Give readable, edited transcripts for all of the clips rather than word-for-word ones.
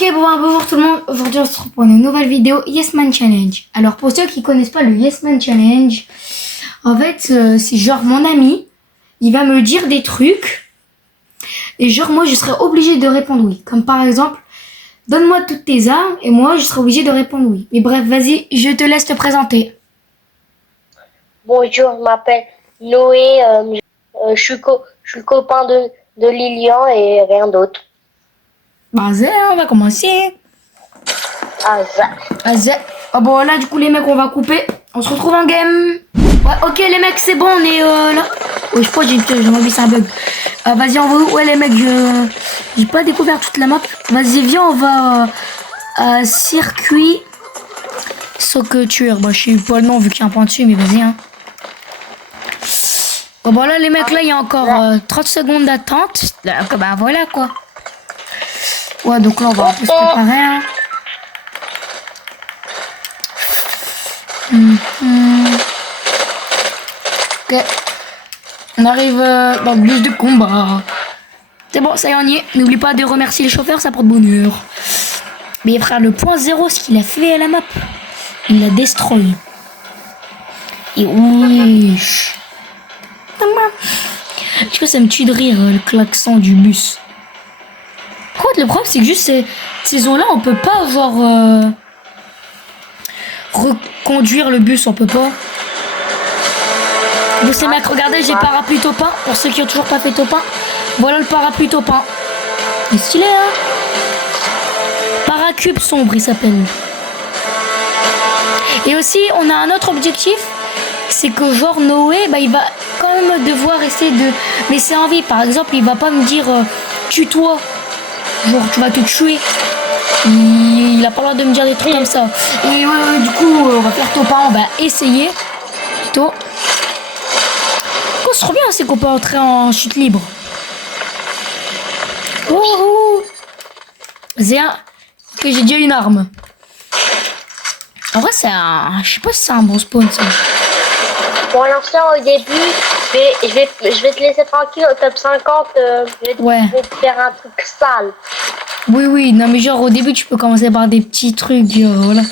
Ok, bonjour tout le monde. Aujourd'hui, on se retrouve pour une nouvelle vidéo Yes Man Challenge. Alors, pour ceux qui connaissent pas le Yes Man Challenge, en fait, c'est genre mon ami, il va me dire des trucs et genre moi, je serai obligée de répondre oui. Comme par exemple, donne-moi toutes tes armes et moi, je serai obligée de répondre oui. Mais bref, vas-y, je te laisse te présenter. Bonjour, je m'appelle Noé, je suis le copain de Lilian et rien d'autre. Vas-y, on va commencer. Ah, ça. Vas-y. Ah bon, là, du coup, les mecs, on va couper. On se retrouve en game. Ouais, ok, les mecs, c'est bon, on est là. Oh, je crois que j'ai envie, c'est un bug. Vas-y, on va où? Ouais, les mecs, j'ai pas découvert toute la map. Vas-y, viens, on va à circuit soccer. Bah, je sais pas le nom vu qu'il y a un point dessus, mais vas-y, hein. Bon, là, les mecs, là, il y a encore 30 secondes d'attente. Donc, bah, voilà, quoi. Ouais, donc là, on va un peu se préparer, hein. Ok. On arrive dans le bus de combat. C'est bon, ça y est, on y est. N'oublie pas de remercier les chauffeurs, ça porte bonheur. Mais frère, le point zéro, ce qu'il a fait à la map, il l'a destroy. Et wesh. Je crois que ça me tue de rire, le klaxon du bus. Par contre, le problème, c'est que juste cette saison-là, on peut pas avoir reconduire le bus, on peut pas. Bon, ces mecs, regardez, j'ai parapluie topin. Pour ceux qui ont toujours pas fait topin, voilà le parapluie topin. Il est stylé, hein. Paracube sombre, il s'appelle. Et aussi, on a un autre objectif, c'est que genre Noé, bah, il va quand même devoir essayer de laisser en vie. Par exemple, il va pas me dire tue-toi, genre tu vas te tuer. Il a pas le droit de me dire des trucs comme ça. Et du coup, on va faire topin, on va essayer. Plutôt. C'est trop bien, c'est qu'on peut entrer en chute libre. Wouhou! Zéa, que j'ai déjà une arme. En vrai, c'est un. Je sais pas si c'est un bon spawn, ça. Pour l'instant, au début, je vais te laisser tranquille au top 50. Je vais te faire un truc sale. Oui, non, mais genre au début, tu peux commencer par des petits trucs, voilà.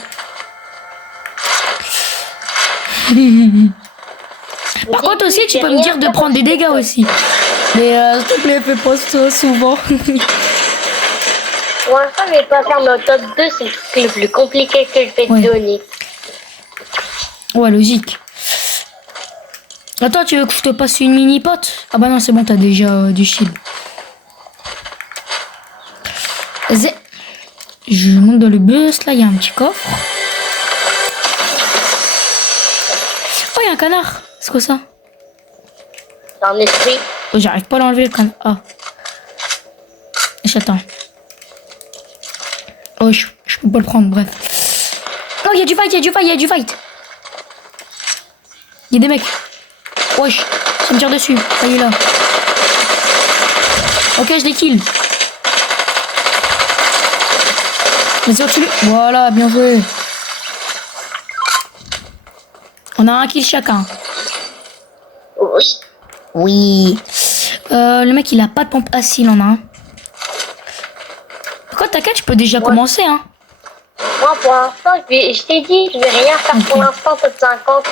Par contre aussi, tu peux me dire de prendre des dégâts aussi. Mais s'il te plaît, fais pas ça souvent. Pour l'instant, je vais pas faire mon top 2, c'est le truc le plus compliqué que je vais te donner. Ouais, logique. Attends, tu veux que je te passe une mini-pote? Ah bah non, c'est bon, t'as déjà du shield. Vas-y. Je monte dans le bus, là, il y a un petit coffre. Oh, il y a un canard. C'est quoi ça? C'est un esprit. Oh, j'arrive pas à l'enlever, le canard. Ah. J'attends. Oh, je peux pas le prendre, bref. Oh, il y a du fight. Il y a des mecs. Wesh, ça me tire dessus. Ah, il est là. Ok, je les kill. Vas-y, on tue. Voilà, bien joué. On a un kill chacun. Oui. Oui. Le mec, il a pas de pompe. Ah, si, il en a un. Par contre, t'inquiète, tu peux déjà commencer, hein. Moi, pour l'instant, je t'ai dit, je vais rien faire pour l'instant, top 50.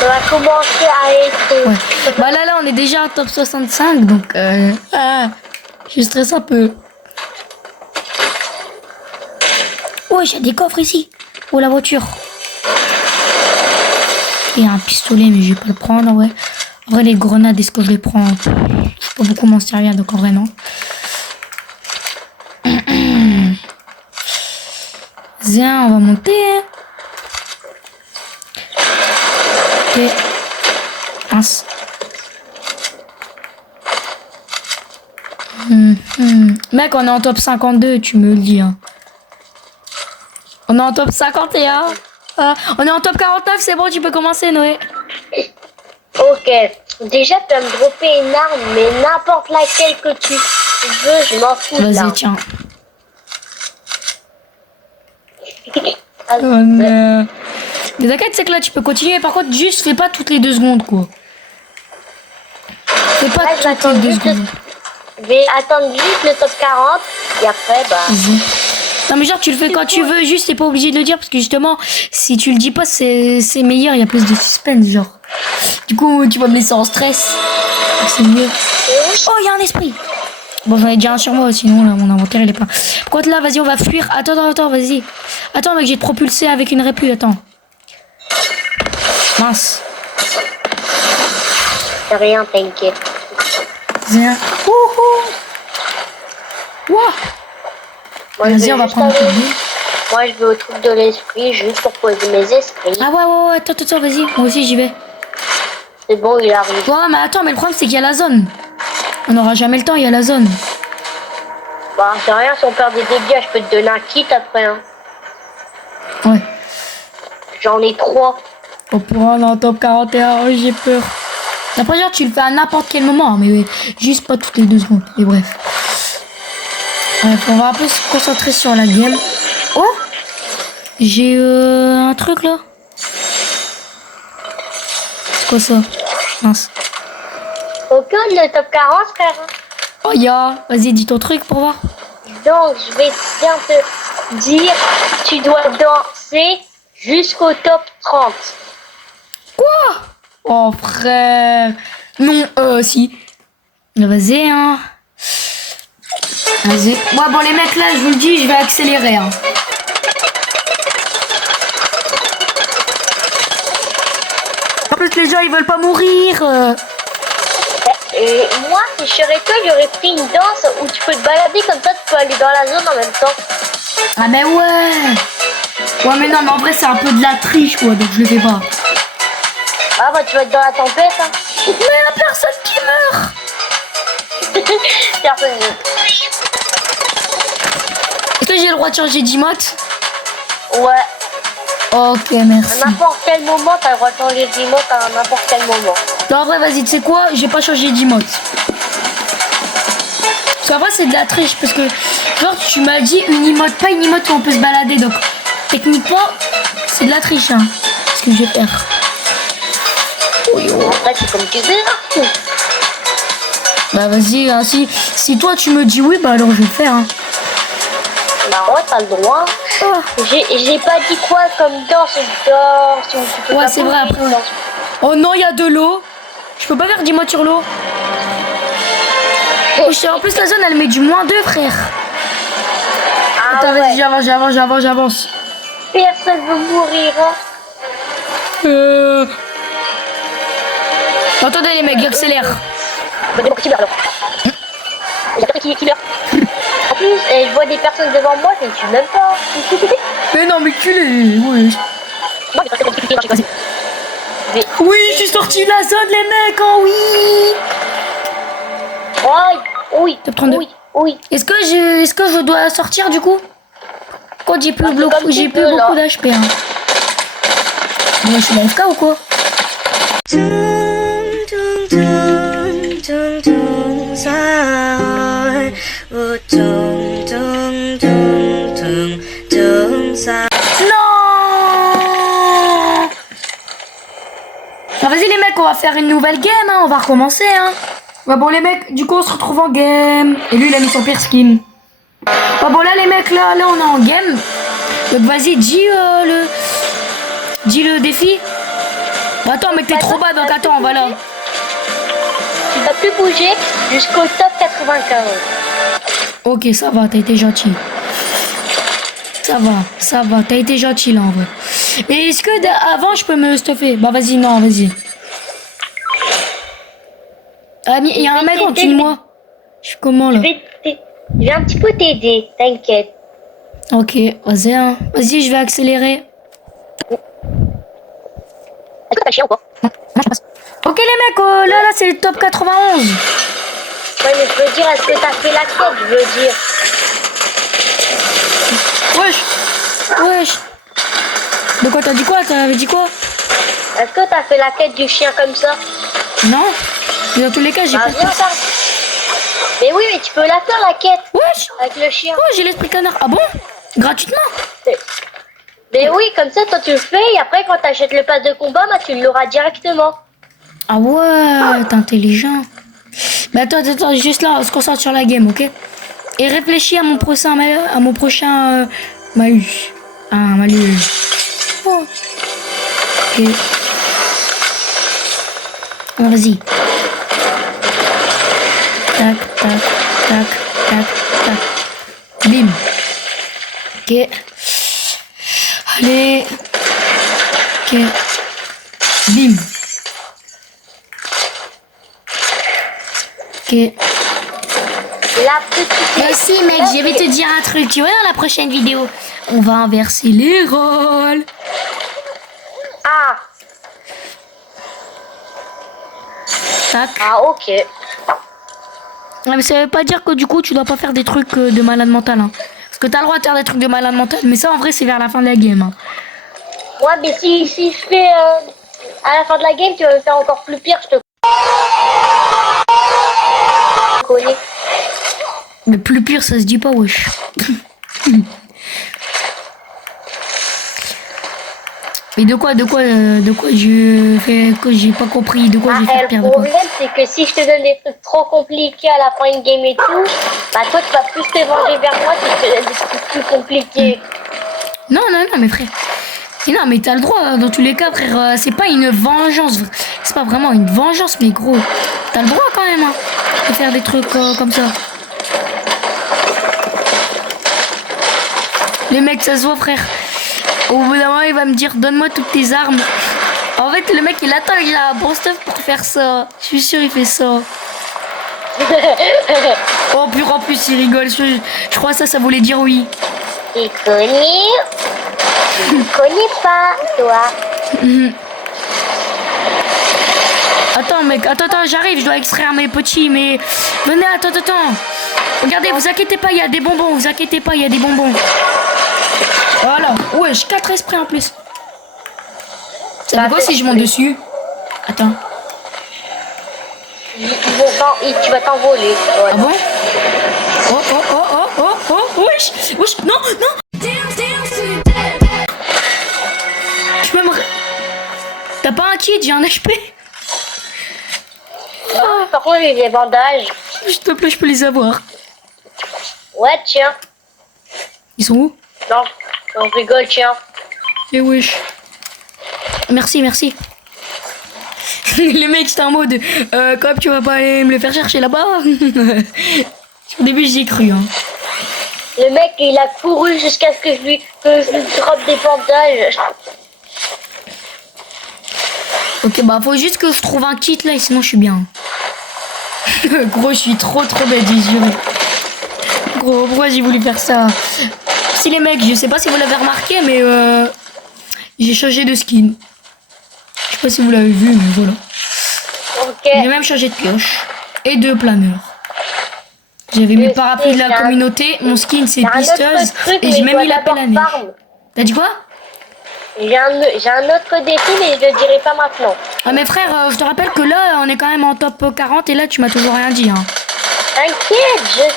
Ça va commencer à être... Ouais. Bah là, on est déjà en top 65, donc je stresse un peu. Ouais, j'ai des coffres ici. Oh, la voiture. Il y a un pistolet, mais je vais pas le prendre, ouais. En vrai, les grenades, est-ce que je les prends? Je sais pas beaucoup m'en servir, donc en vrai, non. Viens, on va monter. Ok. Mince. Mec, on est en top 52, tu me le dis. Hein. On est en top 51. On est en top 49, c'est bon, tu peux commencer, Noé. Ok. Déjà, tu vas me dropper une arme, mais n'importe laquelle que tu veux, je m'en fous. Vas-y, tiens. Oh non. Mais t'inquiète, c'est que là, tu peux continuer. Par contre, juste, fais pas toutes les 2 secondes, quoi. Fais pas toutes les 2 secondes. Je vais attendre juste le top 40 et après, bah... Non mais genre tu le fais quand tu veux, juste t'es pas obligé de le dire parce que justement si tu le dis pas c'est meilleur, il y a plus de suspense genre. Du coup tu vas me laisser en stress. C'est mieux. Oh il y a un esprit. Bon j'en ai déjà un sur moi sinon là mon inventaire il est plein. Par contre là vas-y on va fuir. Attends vas-y. Attends mec j'ai te propulsé avec une répule, attends. Mince. C'est rien, t'inquiète. Viens. Wouhou. Wouah. Vas-y on va prendre le truc. Moi je vais au truc de l'esprit juste pour poser mes esprits. Ah ouais attends vas-y. Moi aussi j'y vais. C'est bon il arrive. Ouais mais attends mais le problème c'est qu'il y a la zone. On n'aura jamais le temps, il y a la zone. Bah c'est rien si on perd des dégâts, je peux te donner un kit après hein. Ouais. J'en ai 3. On pourra aller en top 41, oh, j'ai peur. Après genre tu le fais à n'importe quel moment, mais juste pas toutes les 2 secondes. Et bref. On va un peu se concentrer sur la game. Oh, j'ai un truc là. C'est quoi ça? Mince. Aucun le top 40 frère. Oh ya, vas-y dis ton truc pour voir. Donc je vais bien te dire, tu dois danser jusqu'au top 30. Quoi? Oh frère. Non, si. Vas-y hein. Vas-y. Ouais bon les mecs là je vous le dis, je vais accélérer hein. En plus les gens ils veulent pas mourir. Et moi si je serais toi j'aurais pris une danse où tu peux te balader comme ça, tu peux aller dans la zone en même temps. Ah mais ouais. Ouais mais non mais en vrai c'est un peu de la triche quoi, donc je le fais pas. Ah bah tu vas être dans la tempête hein. Mais y'a personne qui meurt. Personne ne... Est-ce que j'ai le droit de changer d'emote? Ouais. Ok merci. À n'importe quel moment t'as le droit de changer d'emote à n'importe quel moment. Non en vrai vas-y tu sais quoi, j'ai pas changé d'emote. Parce qu'en vrai c'est de la triche parce que genre tu m'as dit une emote, pas une emote où on peut se balader, donc techniquement c'est de la triche hein. Ce que je vais faire. Après c'est comme tu veux hein. Bah vas-y hein, si toi tu me dis oui bah alors je vais le faire hein. Bah ouais t'as le droit. Oh. J'ai pas dit quoi comme danse ou tu peux Ouais pas c'est vrai bouger, après ouais. danse. Oh non il y a de l'eau. Je peux pas faire d'emote sur l'eau. Oh, en plus la zone elle met du -2 frère. Ah Attends ouais. vas-y j'avance. Personne veut mourir hein. Attendez les mecs j'accélère. Bah, des killer alors. Il y a quelqu'un qui meurt. En plus, je vois des personnes devant moi, je ne tue même pas. Mais non mais culé. Oui. Moi, j'ai pas fait comme vas-y. Oui j'ai sorti la zone les mecs. Oh oui. Oui, Top 32. oui. Est-ce que je dois sortir du coup? Quand j'ai plus, Bah, j'ai plus beaucoup d'HP hein. Bon, je suis la FK ou quoi? Non. Ah, vas-y les mecs, on va faire une nouvelle game hein, on va recommencer hein. Bah bon les mecs, du coup on se retrouve en game. Et lui il a mis son pire skin. Bah bon là les mecs, là on est en game. Donc vas-y dis le défi. Bah, attends mais t'es trop bas donc attends voilà. Tu vas plus bouger jusqu'au top 95. Ok ça va, t'as été gentil. Ça va, t'as été gentil là en vrai. Et est-ce que avant je peux me stuffer? Bah vas-y, non, vas-y. Ah mais il y a un mec en dessous de moi. Je suis comment là? Je vais un petit peu t'aider, t'inquiète. Ok, vas-y hein. Vas-y, je vais accélérer. Est-ce que t'as le chien ou quoi? Ok les mecs, là c'est le top 91. Ouais mais je veux dire, est-ce que t'as fait la quête, je veux dire. Wesh. De quoi t'as dit quoi? T'avais dit quoi? Est-ce que t'as fait la quête du chien comme ça? Non. Mais dans tous les cas, j'ai pas viens fait. ça. Mais oui, mais tu peux la faire la quête. Wesh. Avec le chien. Oh, j'ai l'esprit canard. Ah bon? Gratuitement? Mais oui, comme ça, toi tu le fais et après quand t'achètes le pass de combat, bah tu l'auras directement. Ah ouais, t'es intelligent. Mais attends, juste là, on se concentre sur la game, ok? Et réfléchis à mon prochain, malus. Ah, malus. Oh. Ok. Alors, vas-y. Tac, tac, tac, tac, tac. Bim. Ok. Allez. Ok. Bim. Ok. La petite. Merci mec, je vais te dire un truc. Tu vois, dans la prochaine vidéo, on va inverser les rôles. Ah. Tac. Ah, ok. Ouais, mais ça veut pas dire que du coup tu dois pas faire des trucs de malade mental. Hein. Parce que t'as le droit de faire des trucs de malade mental, mais ça en vrai c'est vers la fin de la game. Hein. Ouais, mais si je fais à la fin de la game, tu vas me faire encore plus pire, je te connais. Mais plus pire ça se dit pas wesh. Mais de quoi je fais que j'ai pas compris, de quoi j'ai fait Le perdre quoi. problème, c'est que si je te donne des trucs trop compliqués à la fin de game et tout, bah toi, tu vas plus te venger vers moi si je te donne des trucs plus compliqués. Non, mais frère. Et non, mais t'as le droit, dans tous les cas, frère. C'est pas une vengeance. C'est pas vraiment une vengeance, mais gros. T'as le droit quand même hein, de faire des trucs comme ça. Le mec, ça se voit, frère. Au bout d'un moment, il va me dire donne-moi toutes tes armes. En fait, le mec, il attend, il a un bon stuff pour faire ça. Je suis sûr, il fait ça. Oh, puis en plus, il rigole. Je crois que ça voulait dire oui. Tu connais? Tu connais pas, toi? Attends, mec, attends, j'arrive, je dois extraire mes petits, mais... Venez, attends. Regardez, vous inquiétez pas, il y a des bonbons, vous inquiétez pas, il y a des bonbons. Voilà, wesh, 4 esprits en plus. Ça fait quoi si je monte dessus? Attends. Tu vas t'envoler. Ah bon? Oh, wesh, non. Je peux me... T'as pas un kit, j'ai un HP. Non, par contre, j'ai des bandages. S'il te plaît, je peux les avoir. Ouais, tiens. Ils sont où? Non, je rigole, tiens. Eh wesh. Merci. Le mec, c'était en mode, comme tu vas pas aller me le faire chercher là-bas. Au début, j'y ai cru. Hein. Le mec, il a couru jusqu'à ce que je lui droppe des bandages. Ok, bah faut juste que je trouve un kit là, et sinon je suis bien. Gros, je suis trop bête, j'ai juré. Gros, pourquoi j'ai voulu faire ça? Si les mecs, je sais pas si vous l'avez remarqué, mais j'ai changé de skin. Je sais pas si vous l'avez vu, mais voilà. Ok. J'ai même changé de pioche et de planeur. J'avais mis parapluie de la communauté, mon skin c'est pisteuse et j'ai même mis la pelle à neige. T'as dit quoi? J'ai un autre défi, mais je le dirai pas maintenant. Ah mais frère, je te rappelle que là on est quand même en top 40 et là tu m'as toujours rien dit. Hein. T'inquiète,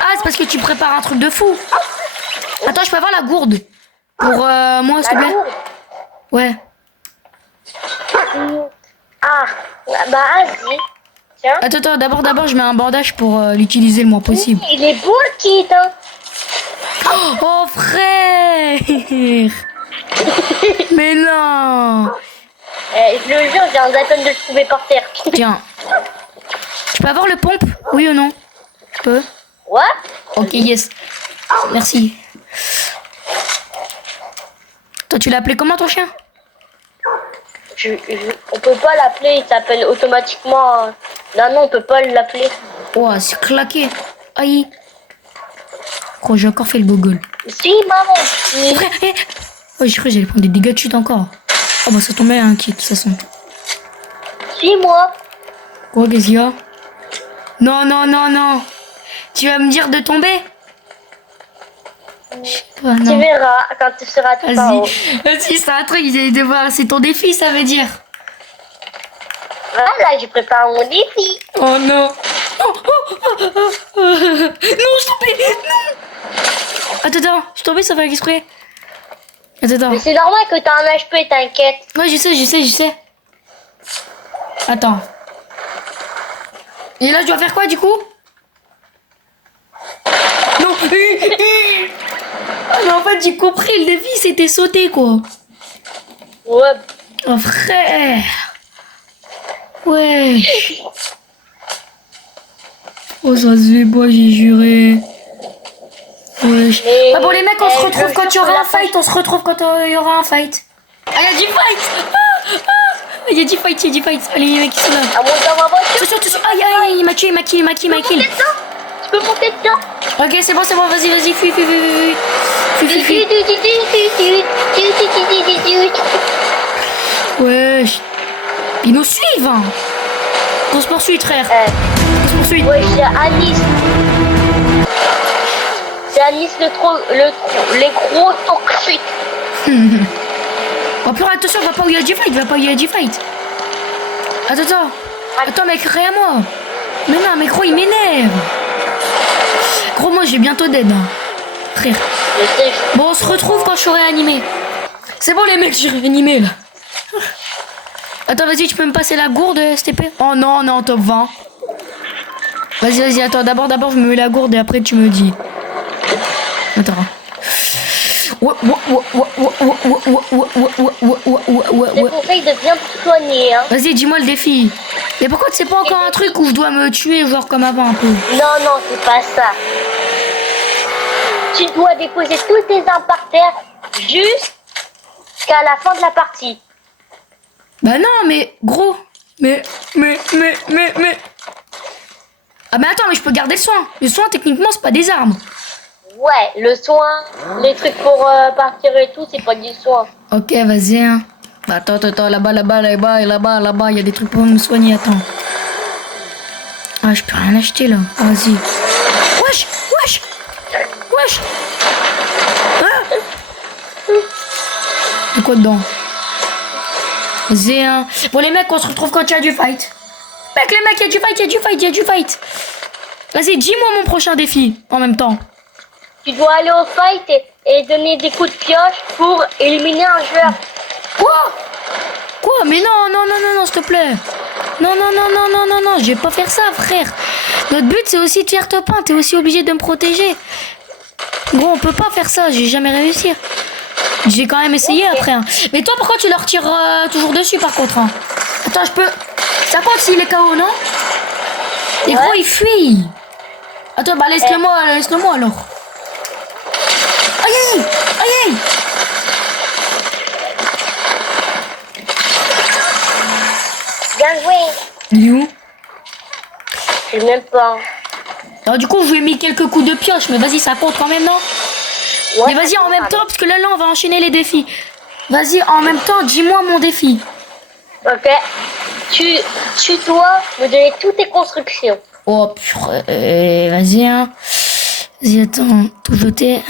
Ah c'est parce que tu prépares un truc de fou. Attends, je peux avoir la gourde pour moi s'il te plaît? Ouais. Ah, bah vas-y. Tiens. Attends, d'abord je mets un bandage pour l'utiliser le moins possible. Il est beau le kit, hein. Oh frère. Mais non. Je le jure, j'ai un zappin de le trouver par terre. Tiens. Je peux avoir le pompe? Oui ou non? Je peux? What? Ok, yes. Merci. Toi, tu l'as appelé comment ton chien? On peut pas l'appeler, il s'appelle automatiquement. Non, on peut pas l'appeler. Oh, c'est claqué. Aïe. Oh, j'ai encore fait le gogol. Si, maman. Si. Frère, oh, j'ai cru que j'allais prendre des dégâts de chute encore. Oh, bah ça tombait un kit de toute façon. Si, moi. Quoi, qu'est-ce qu'il y a? Non. Tu vas me dire de tomber? Tu verras quand tu seras tout en haut. Vas-y, c'est un truc, de voir. C'est ton défi, ça veut dire. Voilà, je prépare mon défi. Oh non. Non, je tombais. Non. Attends, je suis tombée, ça fait exprès. Attends. Mais c'est normal que t'as un HP, t'inquiète. Ouais, je sais. Attends. Et là, je dois faire quoi du coup? Non. Ah, mais en fait, j'ai compris, le défi, c'était sauter, quoi. Ouais. Oh, frère. Ouais. Oh, ça se fait pas, j'ai juré. Ouais. Ah bon, les mecs, on se retrouve quand il y aura un fight. On se retrouve quand il y aura un fight. Ah, il y a du fight. Il y a du fight, il y a du fight. Allez, les mecs, ils sont là. À monter dans ma voiture. Attention. Aïe, il m'a tué, il m'a kill. Tu peux monter dedans. Ok, c'est bon, vas-y, fuis. Wesh. Ils nous suivent. On se poursuit, frère. On se poursuit. Ouais, c'est Alice. C'est Alice les gros toxiques. Oh purée, attention, va pas où il y a du fight. Attends, mec, rien à moi. Mais non, mais gros, il m'énerve. Gros, moi, j'ai bientôt dead, hein. Frère. Bon, on se retrouve quand je serai animé. C'est bon, les mecs, j'ai réanimé, là. Attends, vas-y, tu peux me passer la gourde, STP? Oh non, on est en top 20. Vas-y, attends, d'abord, je me mets la gourde et après, tu me dis. Attends. Je te conseille de bien te soigner, hein. Vas-y, dis-moi le défi. Mais pourquoi c'est pas encore un truc où je dois me tuer, genre comme avant un peu? Non, c'est pas ça. Tu dois déposer tous tes armes par terre jusqu'à la fin de la partie. Bah non, mais gros. Mais. Ah bah attends, mais je peux garder le soin. Le soin, techniquement, c'est pas des armes. Ouais, le soin, les trucs pour partir et tout, c'est pas du soin. Ok, vas-y, hein. Bah, attends, là-bas, il y a des trucs pour me soigner, attends. Ah, je peux rien acheter, là. Ah, vas-y. Wesh. Ah. De quoi dedans? Vas-y, hein. Bon, les mecs, on se retrouve quand il y a du fight. Mec, les mecs, il y a du fight. Vas-y, dis-moi mon prochain défi, en même temps. Tu dois aller au fight et donner des coups de pioche pour éliminer un joueur. Quoi? Mais non, s'il te plaît. Non, je vais pas faire ça, frère. Notre but, c'est aussi de faire top 1. T'es aussi obligé de me protéger. Gros, on peut pas faire ça, j'ai jamais réussi. J'ai quand même essayé après. Hein. Mais toi, pourquoi tu leur tires toujours dessus, par contre, hein? Attends, je peux... Ça compte s'il est KO, non? Et gros, il fuit. Attends, bah laisse-le moi alors. Aïe. Bien joué. Il est où? Je sais même pas. Alors du coup, je lui ai mis quelques coups de pioche, mais vas-y, ça compte quand même, non? Ouais, mais vas-y, en même temps, parce que là, on va enchaîner les défis. Vas-y, en même temps, dis-moi mon défi. Ok. Tu dois me donner toutes tes constructions. Oh, purée, vas-y, hein. Vas-y, attends, tout jeter.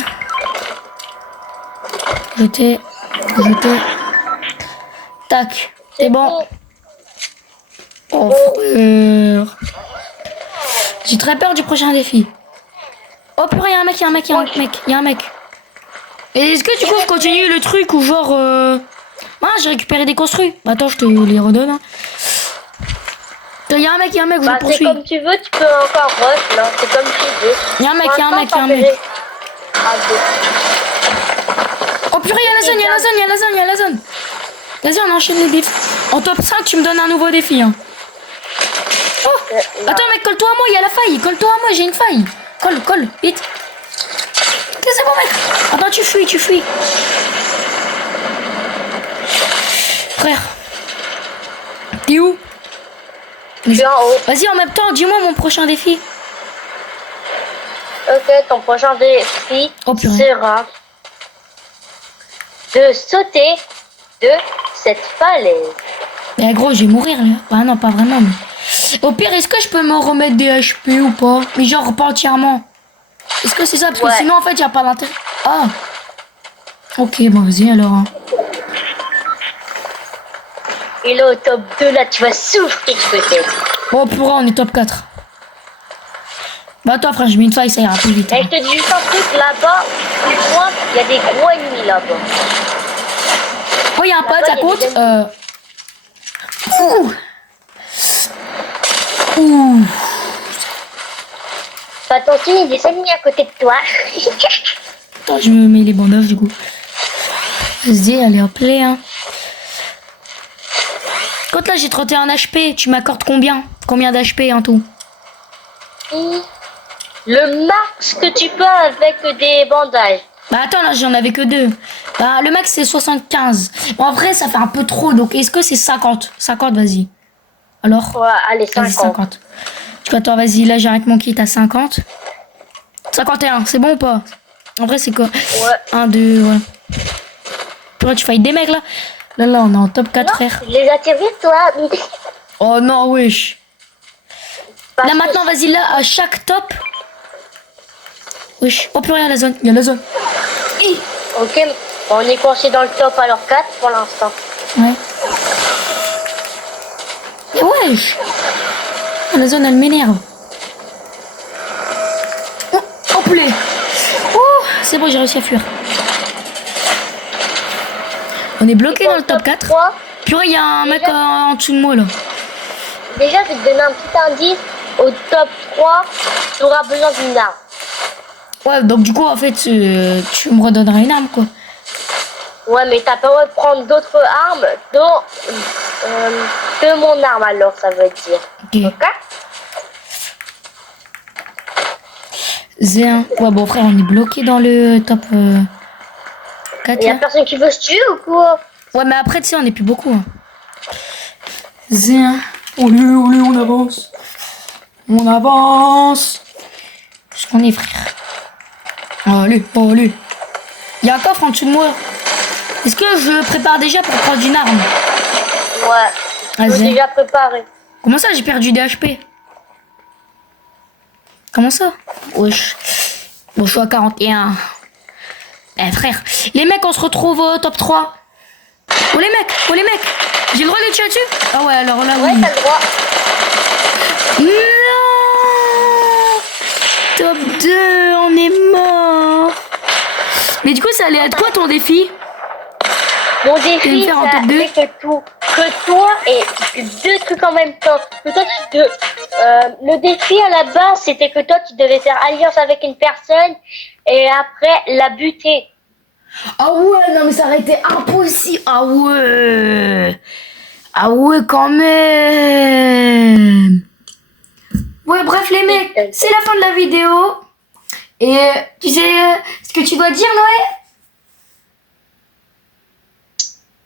Tac, c'est bon. Oh, frère. J'ai très peur du prochain défi. Oh, purée, il y a un mec. Et est-ce que du coup, je continue le truc ou genre... Ah, j'ai récupéré des construits. Attends, je te les redonne. Hein. Il y a un mec, je le poursuis. C'est comme tu veux, tu peux encore rush, là. C'est comme tu veux. Il y a un mec. Oh purée, il y a la zone. Vas-y, on enchaîne les défis. En top 5, tu me donnes un nouveau défi. Hein. Oh, attends, mec, colle-toi à moi, il y a la faille. Colle-toi à moi, j'ai une faille. Colle, vite. Ok, c'est bon, mec. Attends, tu fuis. Frère. T'es où? Je suis en haut. Vas-y, en même temps, dis-moi mon prochain défi. Ok, ton prochain défi sera de sauter de cette falaise. Mais gros, je vais mourir là. Ah non, pas vraiment. Mais... Au pire, est-ce que je peux me remettre des HP ou pas? Mais genre pas entièrement. Est-ce que c'est ça? Parce que sinon, en fait, il n'y a pas d'intérêt. Ah. Ok, bon, vas-y alors. Hein. Et là, au top 2, là, tu vas souffrir peut-être. Oh, purée, on est top 4. Bah attends, frère, je mets une faille, ça ira plus vite. Et je te dis juste un truc, là-bas, plus loin, il y a des gros ennemis là-bas. Oh, il y a un pote, ça compte. Fais attention, il y a des ennemis à côté de toi. Attends, je me mets les bandages du coup. Vas-y, allez hop, hein. Quand là j'ai 31 HP, tu m'accordes combien? Combien d'HP en tout? Le max que tu peux avec des bandages. Bah attends, là j'en avais que 2. Bah le max c'est 75. Bon après ça fait un peu trop, donc est-ce que c'est 50? 50, vas-y. Alors? Ouais, allez, Vas-y, 50. Du coup, attends, vas-y, là j'arrête mon kit à 50. 51, c'est bon ou pas? En vrai c'est quoi? Ouais. 1, 2, ouais. Pourquoi tu fights des mecs là? Là, on est en top 4, Non, frère. je les attire vite, toi. Oh non, wesh. Parce Là que- maintenant, vas-y, là, à chaque top. Wesh, oh plus rien, la zone. Il y a la zone. Hi. Ok, on est coincé dans le top alors 4 pour l'instant. Ouais. Mais wesh. Oh, la zone, elle m'énerve. Oh, oh poulet. Oh, c'est bon, j'ai réussi à fuir. On est bloqué dans le top 4. 3. Purée, il y a un mec Déjà- en dessous de moi, là. Déjà, je vais te donner un petit indice. Au top 3, tu auras besoin d'une arme. Ouais, donc du coup, en fait, tu me redonneras une arme, quoi. Ouais, mais t'as pas le droit de prendre d'autres armes, dont que mon arme alors, ça veut dire. Ok. Ok? Zéin. Ouais, bon, frère, on est bloqué dans le top 4. Y a Là. personne qui veut se tuer ou quoi? Ouais, mais après, tu sais, on est plus beaucoup. Hein. Zéin. Olé, on avance. On avance. Qu'est-ce qu'on est, frère? Allez. Il y a un coffre en dessous de moi. Est-ce que je prépare déjà pour prendre une arme? Ouais, je suis Vas-y. déjà préparé. Comment ça, j'ai perdu des HP? Comment ça? Wesh. Bon, je suis à 41. Eh, frère. Les mecs, on se retrouve au top 3. Oh, les mecs. J'ai le droit de tirer dessus? Ah ouais, alors là, Ouais, oui. t'as le droit. Non! Top 2, on est mort. Mais du coup, ça allait être quoi ton défi? Mon Tu veux me défi, faire en ça top deux? fait que toi et deux trucs en même temps. Que toi, le défi à la base, c'était que toi, tu devais faire alliance avec une personne et après la buter. Ah ouais, non mais ça aurait été impossible. Ah ouais, quand même. Ouais, bref les mecs, c'est la fin de la vidéo. Et tu sais ce que tu dois dire, Noé?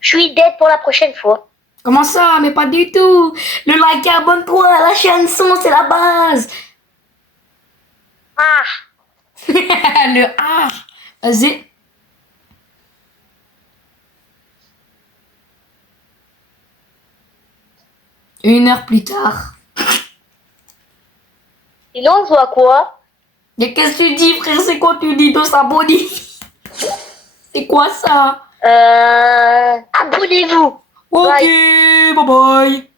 Je suis dead pour la prochaine fois. Comment ça? Mais pas du tout. Le like, abonne-toi, la chanson, c'est la base. Ah, Le A. Vas-y. Une heure plus tard. sinon on voit quoi? Mais qu'est-ce que tu dis, frère? C'est quoi tu dis de s'abonner? C'est quoi ça? Abonnez-vous. Ok, Bye. bye bye.